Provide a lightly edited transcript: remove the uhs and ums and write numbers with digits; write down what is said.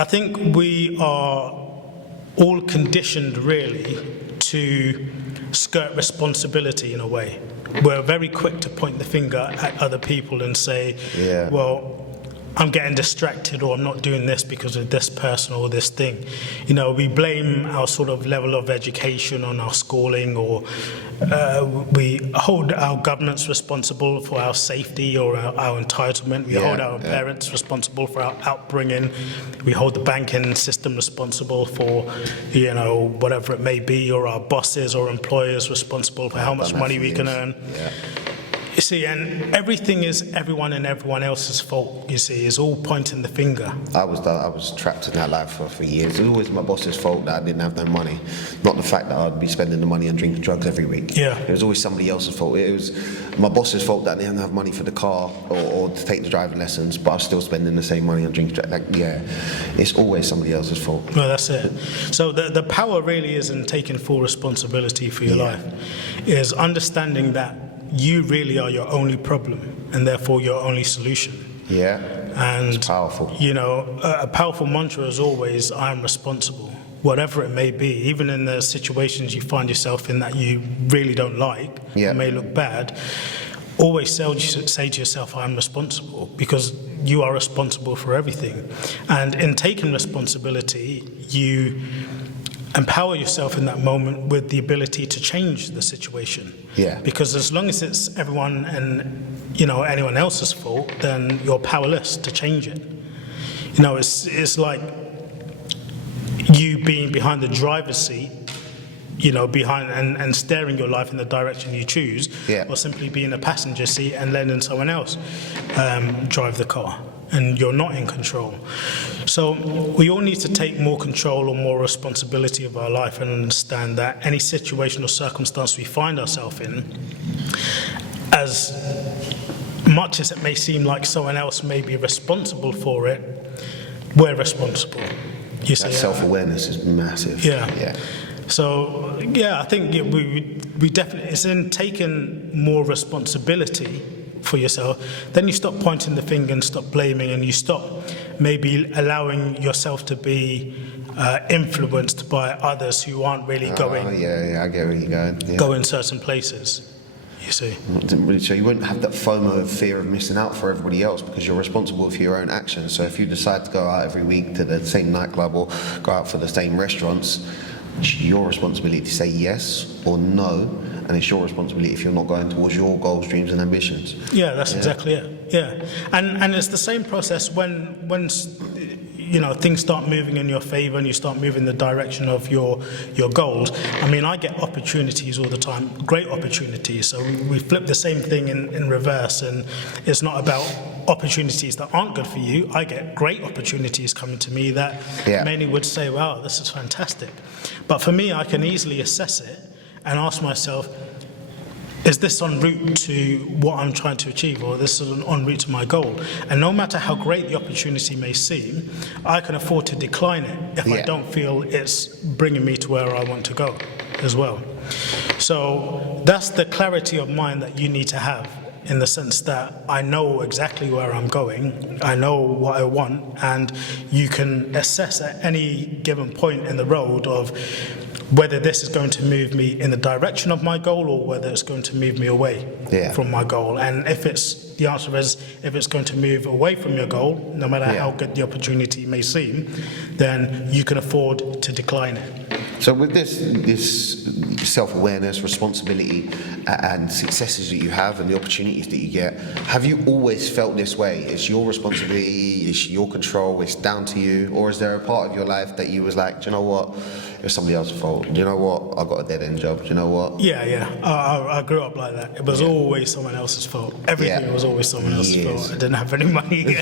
I think we are all conditioned really to skirt responsibility in a way. We're very quick to point the finger at other people and say, well, I'm getting distracted, or I'm not doing this because of this person or this thing. You know, we blame our sort of level of education on our schooling, or we hold our governments responsible for our safety or our entitlement. We hold our parents responsible for our upbringing. We hold the banking system responsible for, you know, whatever it may be, or our bosses or employers responsible for how much money we can earn. You see, and everything is everyone and everyone else's fault, you see. It's all pointing the finger. I was trapped in that life for years. It was always my boss's fault that I didn't have no money, not the fact that I'd be spending the money on drinking drugs every week. It was always somebody else's fault. It was my boss's fault that I didn't have money for the car or to take the driving lessons, but I was still spending the same money on drinking drugs. It's always somebody else's fault. Well, that's it. So the power really is in taking full responsibility for your life, is understanding that you really are your only problem and therefore your only solution. And it's powerful. You know, a powerful mantra is always, I am responsible, whatever it may be. Even in the situations you find yourself in that you really don't like, or may look bad, always say to yourself, I am responsible, because you are responsible for everything. And in taking responsibility, you empower yourself in that moment with the ability to change the situation. Because as long as it's everyone and, you know, anyone else's fault, then you're powerless to change it. You know, it's like you being behind the driver's seat, you know, behind and steering your life in the direction you choose, or simply be in a passenger seat and letting someone else drive the car, and you're not in control. So we all need to take more control or more responsibility of our life and understand that any situation or circumstance we find ourselves in, as much as it may seem like someone else may be responsible for it, we're responsible. You see, that self-awareness is massive. So I think we definitely, it's in taking more responsibility for yourself, then you stop pointing the finger and stop blaming, and you stop maybe allowing yourself to be influenced by others who aren't really going. I get where you're going. Go in certain places, you see. So you won't have that FOMO of fear of missing out for everybody else, because you're responsible for your own actions. So if you decide to go out every week to the same nightclub or go out for the same restaurants, it's your responsibility to say yes or no, and it's your responsibility if you're not going towards your goals, dreams and ambitions. That's exactly it. And it's the same process when you know, things start moving in your favor and you start moving in the direction of your goals. I mean, I get opportunities all the time, great opportunities. So we flip the same thing in reverse, and it's not about opportunities that aren't good for you. I get great opportunities coming to me that many would say, wow, this is fantastic. But for me, I can easily assess it and ask myself, is this en route to what I'm trying to achieve, or this is en route to my goal? And no matter how great the opportunity may seem, I can afford to decline it if I don't feel it's bringing me to where I want to go as well. So that's the clarity of mind that you need to have, in the sense that I know exactly where I'm going, I know what I want, and you can assess at any given point in the road of whether this is going to move me in the direction of my goal or whether it's going to move me away from my goal. And if the answer is if it's going to move away from your goal, no matter how good the opportunity may seem, then you can afford to decline it. So with this self-awareness, responsibility and successes that you have and the opportunities that you get, have you always felt this way? It's your responsibility, it's your control, it's down to you? Or is there a part of your life that you was like, do you know what, it's somebody else's fault? Do you know what, I got a dead-end job, do you know what? I grew up like that. It was always someone else's fault. Everything was always someone else's fault. I didn't have any money.